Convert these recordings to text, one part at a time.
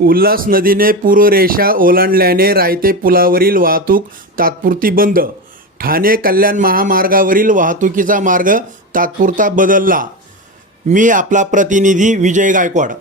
उल्हास नदीने पूररेषा ओलांडल्याने रायते पुलावरील वाहतूक तात्पुरती बंद. ठाणे कल्याण महामार्गावरील वाहतुकीचा मार्ग तात्पुरता बदलला. मी आपला प्रतिनिधी विजय गायकवाड.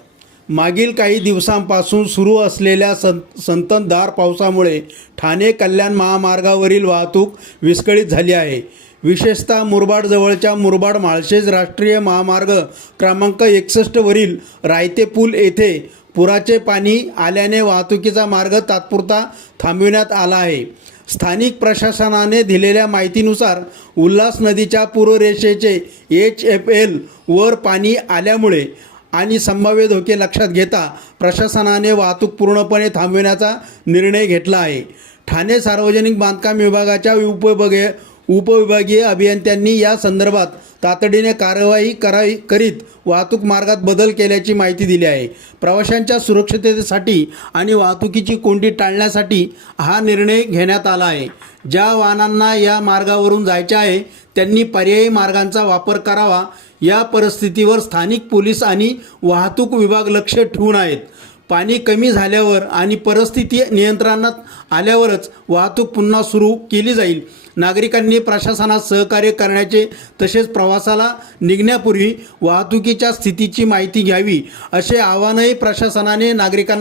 मागील काही दिवसांपासून सुरू असलेल्या संततधार पावसामुळे ठाणे कल्याण महामार्गावरील वाहतूक विस्कळीत झाली आहे. विशेषतः मुरबाडजवळच्या मुरबाड माळशेज राष्ट्रीय महामार्ग क्रमांक 61 वरील रायते पूल येथे पुराचे पाणी आल्याने वाहतुकीचा मार्ग तात्पुरता थांबविण्यात आला आहे. स्थानिक प्रशासनाने दिलेल्या माहितीनुसार उल्हास नदीच्या पूररेषेचे HFL वर पाणी आल्यामुळे आणि संभाव्य धोके लक्षात घेता प्रशासनाने वाहतूक पूर्णपणे थांबविण्याचा निर्णय घेतला आहे. ठाणे सार्वजनिक बांधकाम विभागाच्या उपविभागीय अभियंत्यांनी या संदर्भात तातडीने कार्यवाही करीत वाहतूक मार्गात बदल केल्याची माहिती दिली आहे. प्रवाशांच्या सुरक्षिततेसाठी आणि वाहतुकीची कोंडी टाळण्यासाठी हा निर्णय घेण्यात आला आहे. ज्या वाहनांना या मार्गावरून जायचे आहे त्यांनी पर्यायी मार्गांचा वापर करावा. या परिस्थितीवर स्थानिक पोलीस आणि वाहतूक विभाग लक्ष ठेवून आहेत. पाणी कमी झाल्यावर आणि परिस्थिती नियंत्रणात आल्यावरच वाहतूक पुन्हा सुरू केली जाईल. नागरिकांनी प्रशासनास सहकार्य करण्याचे तसेच प्रवासाला निघण्यापूर्वी वाहतुकीच्या स्थितीची माहिती घ्यावी असे आवाहनही प्रशासनाने नागरिकांना